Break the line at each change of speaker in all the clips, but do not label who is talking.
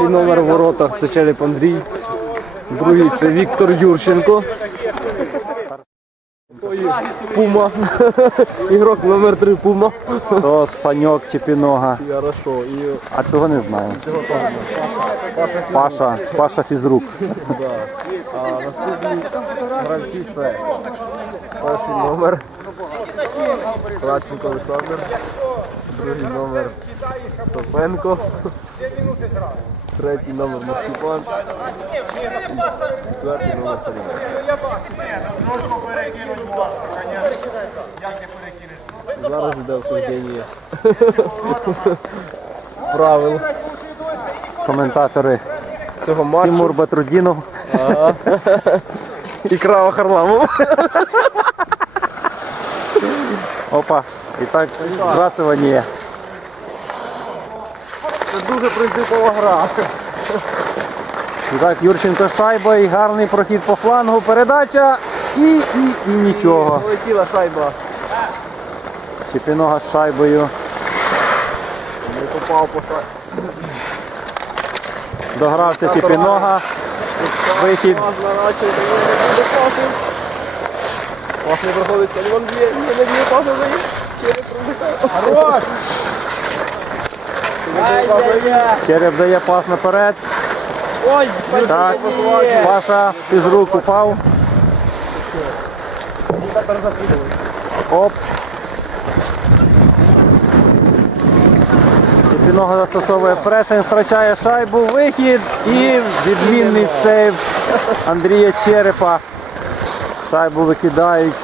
Перший номер в воротах це Череп Андрій. Другий це Віктор Юрченко. Пума. Ігрок номер 3 Пума.
То Саньок Чепінога. А цього не знаю. Паша, Паша Фізрук.
а наступні гравці це перший номер. Радченко Олександр. Другий номер Топенко. Третій номер Марсіпан. Четвертий номер Саріна. Зараз йде обсуждення правил
Коментатори
цього матчу.
Тимур Батрудінов.
І Крава Харламов.
Опа. І так, збрасування.
Дуже принципова гра.
Так, Юрченко шайба і гарний прохід по флангу. Передача і, і, і нічого.
Полетіла шайба.
Чепінога з шайбою.
Не попав по шайбі.
Догрався Чепінога. Вихід.
Пас не буде пасу. Пас не проходить. Б'є. Не б'є за їх. Хорош!
Череп дає пас наперед.
Ой,
Так, Паша фізрук упав. Оп. Чепінога застосовує пресинг, втрачає шайбу, вихід і відмінний сейв Андрія Черепа. Шайбу викидають.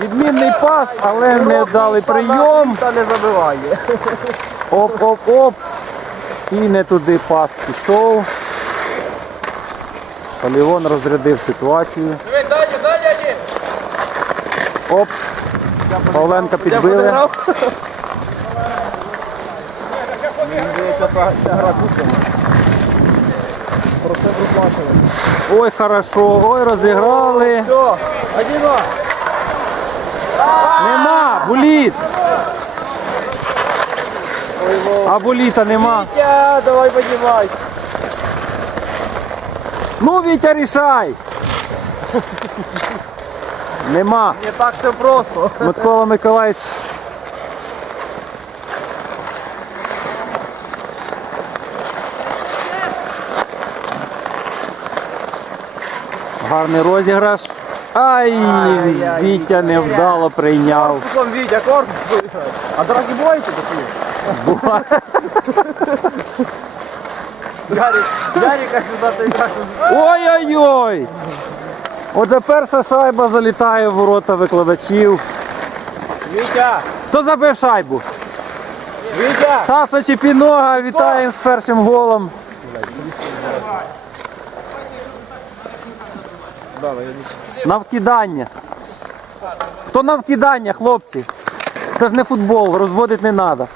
Відмінний пас, вдалий прийом.
Та не забиває.
Оп-оп-оп. І не туди пас пішов. Салівон розрядив ситуацію. Оп. Павленка підбили.
Ця гра купила. Про це пробачили.
Ой, хорошо. Ой, розіграли.
Все, одіно.
Буліт. А буліта нема.
Вітя, давай піднімай.
Ну, Вітя, рішай. Нема.
Не так все просто.
Микола Миколаївич. Гарний розіграш. Ай, Вітя невдало прийняв.
Купом Вітя, корпус. А драки бувають такі? Ярик, Ярика сюди ти.
Ой-ой-ой! Отже, перша шайба залітає в ворота викладачів.
Вітя,
Хто забив шайбу?
Вітя.
Саша Чепінога, вітаємо з першим голом. На вкидання. Хто на вкидання, хлопці? Це ж не футбол, розводити не треба.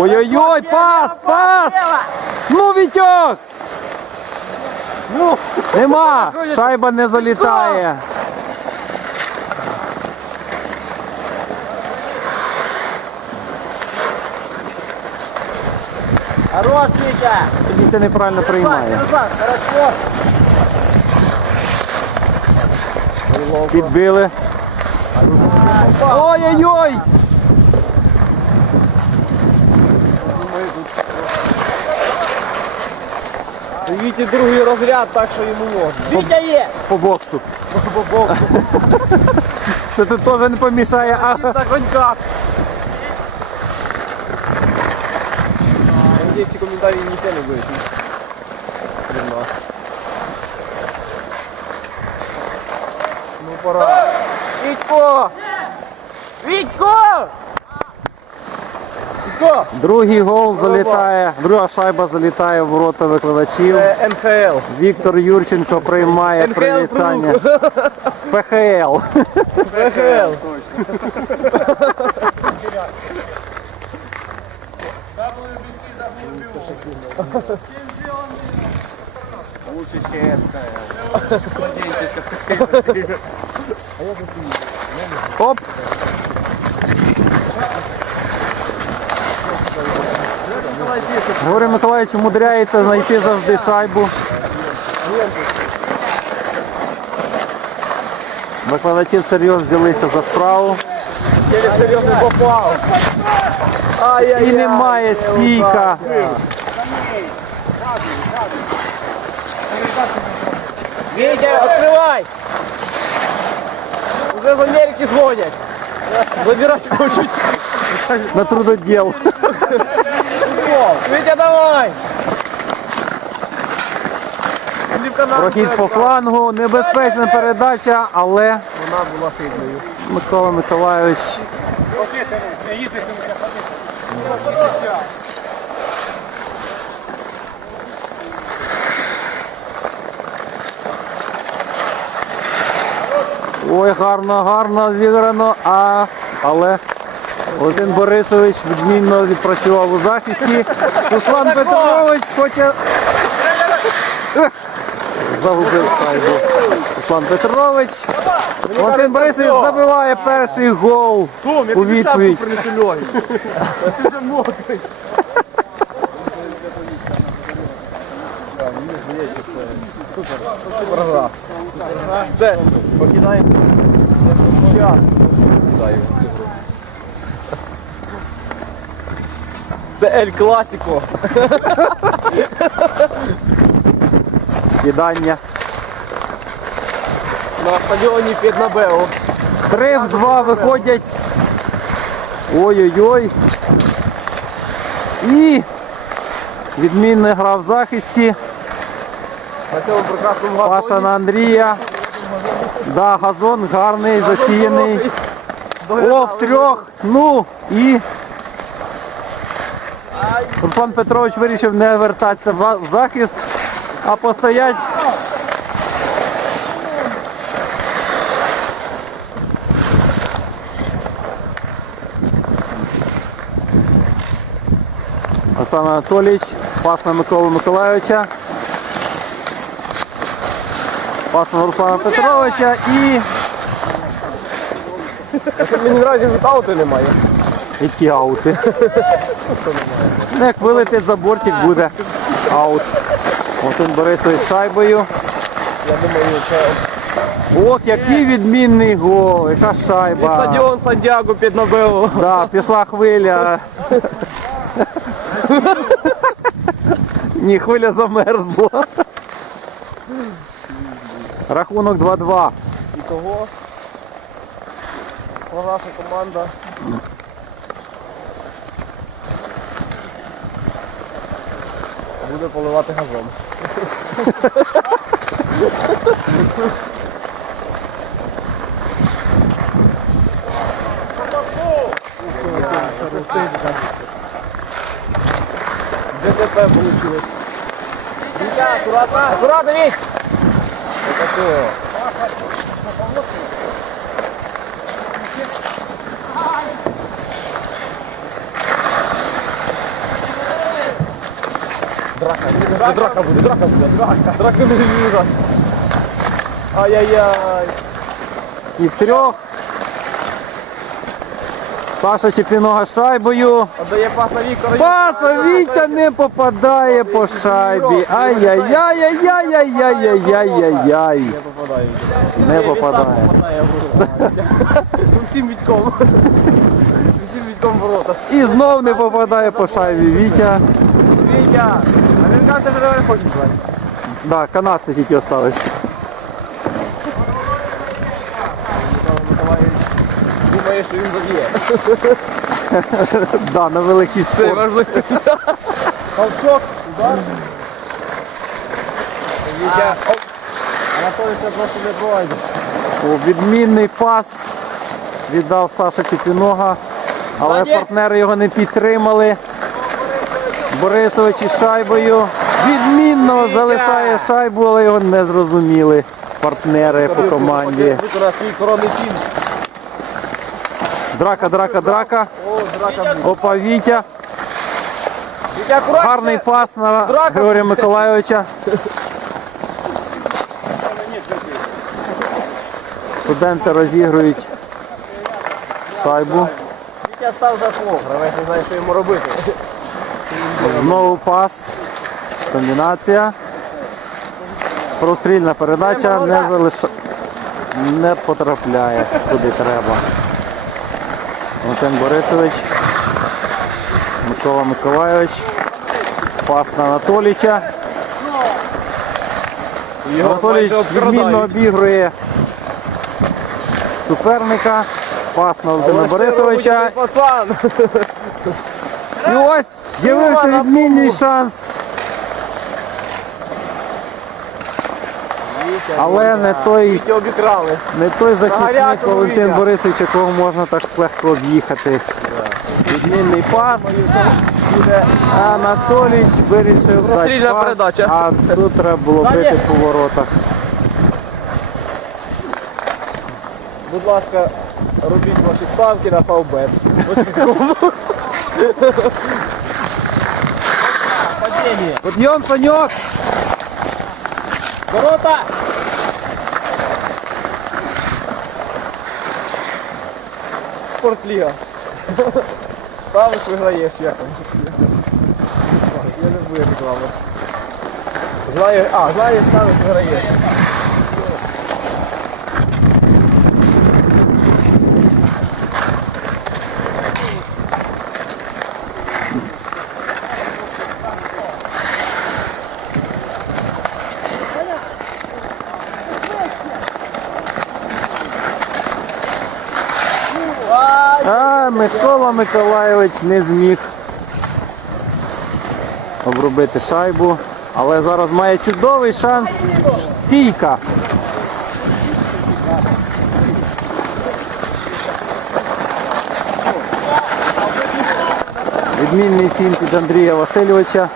Ой-ой-ой, пас, пас! Ну, Вітьок! Ну, нема, шайба не залітає.
Хорош, Вітя.
Вітя неправильно приймає. Підбили. Ой-ой-ой!
Віті другий розряд, так що йому можна. Вітя є!
По боксу. Це тут теж не помішає. А...
На коньках. Я надіюсь, ці коментарі ніхто не буде. Від нас. Ну пора. Вітько! Вітько!
Другий гол залітає, друга шайба залітає в ворота викладачів.
НХЛ.
Віктор Юрченко приймає привітання. ПХЛ.
НХЛ.
Лучше ЧСК. Студенческая.
Оп! Григорій Миколаївич умудряється знайти завжди шайбу. Викладачі всерйоз взялися за справу.
Через серйозно попав. Ай-яй-яй.
І немає стійка.
Вітя, відкривай! Уже з Америки дзвонять. Забирати хочуть.
На трудоділ.
Вітя, давай!
Прохід по флангу, небезпечна передача, але
Вона була хибною.
Микола Миколайович Ой, гарно, гарно зіграно, а, але Валентин Борисович відмінно відпрацював у захисті. Руслан Петрович хоче. Загубив шайбу. Руслан Петрович. Валентин Борисович забиває перший гол у відповідь.
Ти вже мокрий. Це покидаємо. Час. Це Ель Класіко.
Кидання.
На стадіоні під Набео.
Три в два виходять. Ой-ой-ой. І відмінна гра в захисті.
На цьому прекрасному
Паша на Андрія. Да, газон гарний, засіяний. О, в трьох. Ну і. Руслан Петрович вирішив не вертатися в захист, а постоять. Олександр Анатолійович, пас на Миколу Миколайовича. Пас на Руслана Петровича і.
Мені разів вітаути немає.
Які аути. Ну, Як вилетить за бортик, буде аут. Антон Борисович шайбою.
Я думаю, це
Ох, який відмінний гол, яка шайба.
стадіон Сантьяго під Набео.
Да, пішла хвиля. Ні, хвиля замерзла. Рахунок 2-2.
І того наша команда Буде поливати газон. ДТП получилось. Аккуратно. Аккуратно, Вик. Вот такое. Драка, це драка буде, драка буде, драка. Драка буде біжати. Ай-яй-яй.
І в трьох. Саша Чепінога шайбою.
Отдає пас на Віктора.
Паса Вітя не попадає по шайбі. Ай-яй-яй-яй-яй-яй-яй-яй-яй.
Не попадає. Усім відком. Усім відком в ворота.
І знов не попадає по шайбі Вітя.
Вітя, американці вже не хочуть брати.
Да, канадці тільки
Миколаївич думає, що він заб'є.
Да, на великий
Це
спорт.
важливо. Толчок, удар. Вітя. Оп. Анатолій просто не.
О, відмінний пас. віддав Саша Чепінога, але партнери його не підтримали. Борисович із шайбою відмінно залишає шайбу, але його не зрозуміли партнери по команді. Драка, драка, драка. Опа, Вітя. Гарний пас на Григорія Миколайовича. Студенти розігрують шайбу.
Вітя став за свого, гравець не знає, що йому робити.
Знову пас. Комбінація. Прострільна передача не залиша... не потрапляє куди треба. Антон Борисович. Микола Миколайович. Пас на Анатоліча. Анатолійович відмінно обігрує суперника. Пас на Володимира Борисовича.
Пацан.
І ось з'явився відмінний шанс. Але не той,
обікрали.
не той захисник Валентин Борисович, якого можна так легко об'їхати. Відмінний пас. Анатолійович вирішив дати пас, а тут треба було бити по воротах.
Будь ласка, робіть ваші ставки на фавбет.
Подйом, Саньок!
Ворота! Спортліга. Ставиш, виграєш, як там. Я буду рекламу. Знаю, а, знаю, ставиш, виграєш.
А Микола Миколайович не зміг обробити шайбу. Але зараз має чудовий шанс. Стійка. Відмінний фінт від Андрія Васильовича.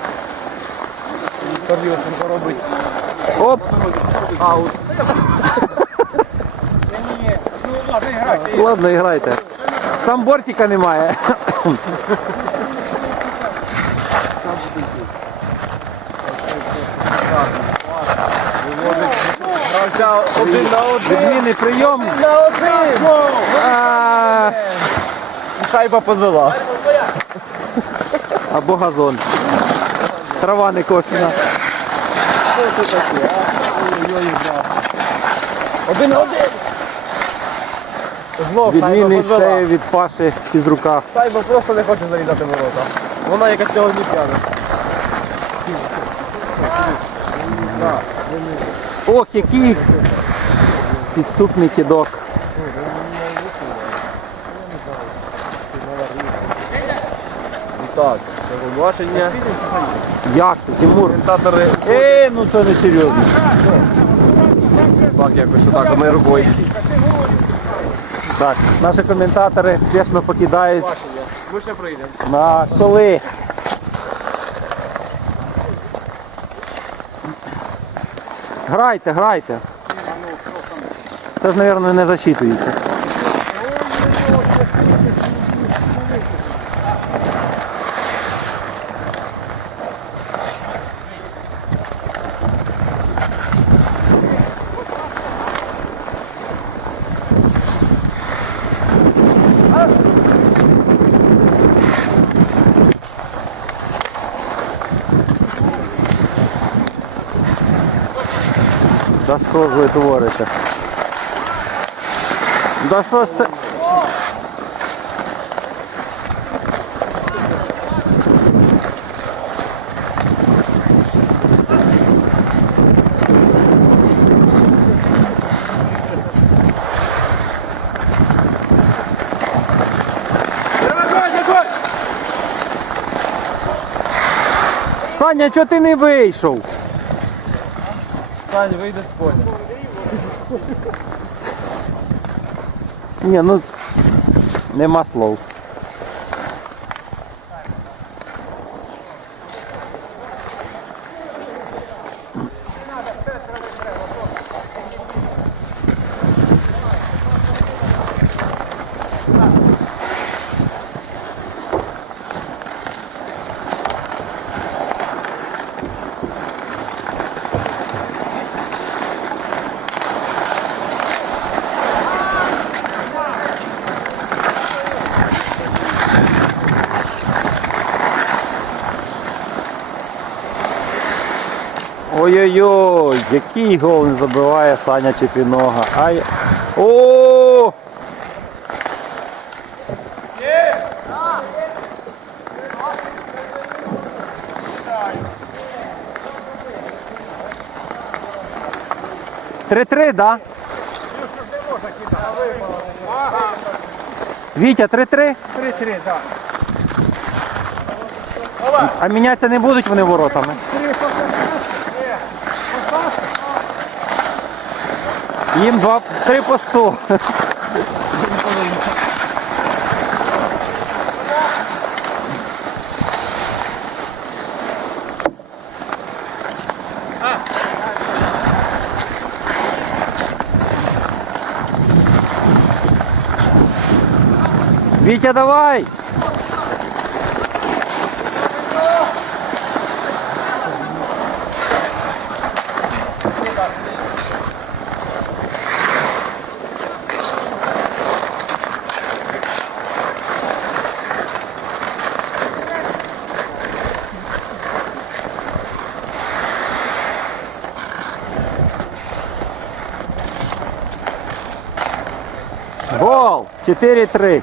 Оп!
Аут.
Ладно, грайте. Там бортика немає.
Один на один.
Відмінний прийом.
На один.
А,
Шайба подвела.
Або газон. Трава не кошена.
Один на один. Знов шайба
Відмінний
подвела.
сейв від Паши з рука.
Шайба просто не хоче зарізати ворота. Вона якась сьогодні п'яна.
Ох, який підступний кидок.
Так, це побачення.
Як це, Тимур?
Коментатори
Е, ну це не серйозно.
так якось отак одною рукою.
Наші коментатори спішно покидають
Ми ще прийдемо.
на коли. Грайте, грайте. Це ж, мабуть, не засчитується. Що ж ви творите? Да що ж? Саня, чого ти не вийшов?
Сань, вийде з поля.
Ні, ну Нема слов. Ой-ой-ой, який гол не забиває Саня Чепінога. Ай. О! Три-три, да? Вітя, три-три?
3-3, так.
А мінятися не будуть вони воротами? Їм два, три по сто. Вітя, давай! Гол! 4-3.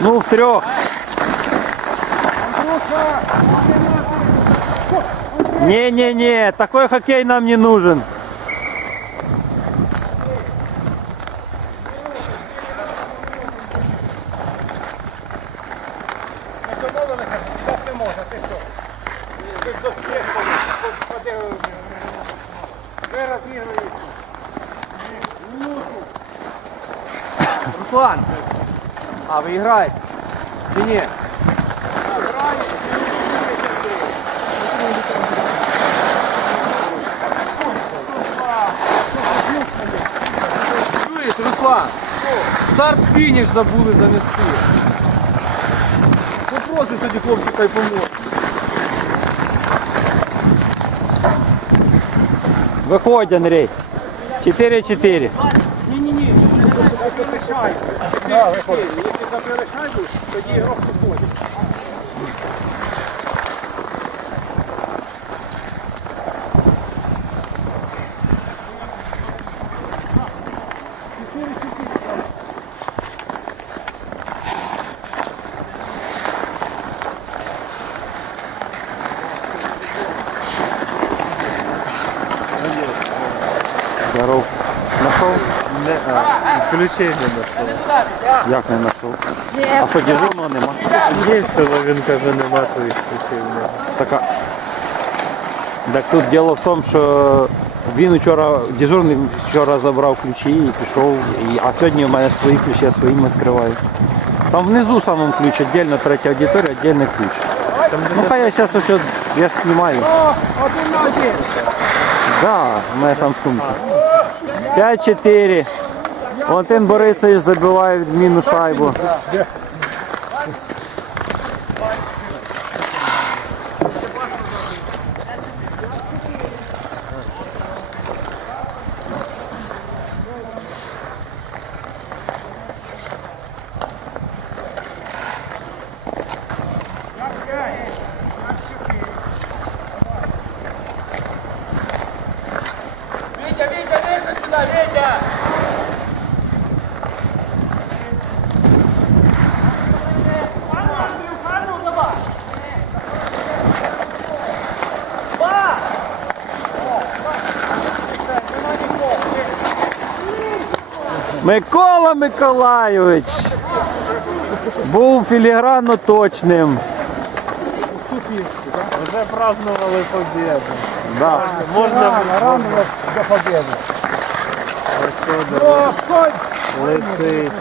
Ну, в трех. Не-не-не, такой хоккей нам не нужен.
Руслан, а ви граєте? Чи ні? Чуєш, Руслан? Старт-фініш забули занести. Попроси тоді хлопці хай поможуть.
Выходи, Андрей. 4-4.
Ні-ні-ні, Да, виходить. Якщо забереш шайбу, тоді ігрок виходить.
Включення нашого.
Як не нашел? А що, дежурного нема?
Є, але він каже, нема твоїх включень.
Така. Так тут діло в тому, що він вчора, дежурний вчора забрав ключі і пішов. І, а сьогодні у мене свої ключі, я своїм відкриваю. Там внизу самому ключ, віддільно третя аудиторія, віддільний ключ. Ну хай я зараз ось, я знімаю. Да, у мене Samsung. 5-4. Валентин Борисович забиває відмінну шайбу. Микола Миколайович був філігранно точним.
Вже празднували побіду.
Да.
Можна
Рано,
ось сюди летить.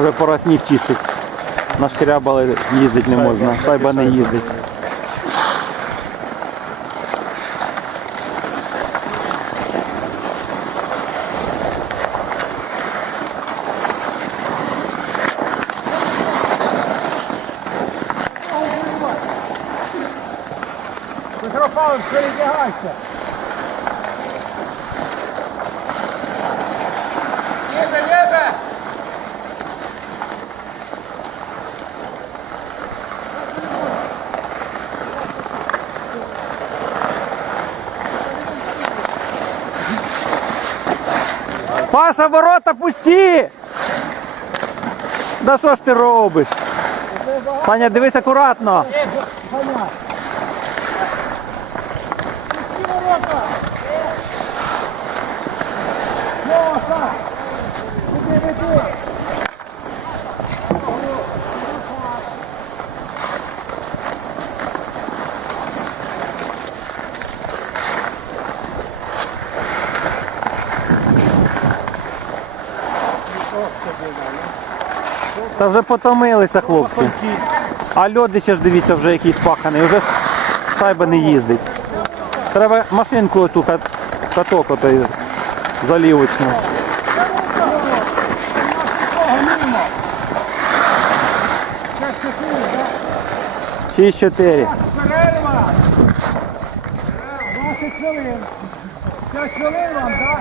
Вже пора сніг чистить. Нашкрябали, їздити не можна. Шайба не їздить. Паша, ворота пусті! Да що ж ти робиш? Саня, дивись акуратно. Та вже потомилися хлопці. А льоди ще ж дивіться, вже якийсь паханий, вже шайба не їздить. Треба машинку оту кат- каток отой залівочну. Шість чотири.
Перерва. 20 хвилин. 5 хвилин вам, так?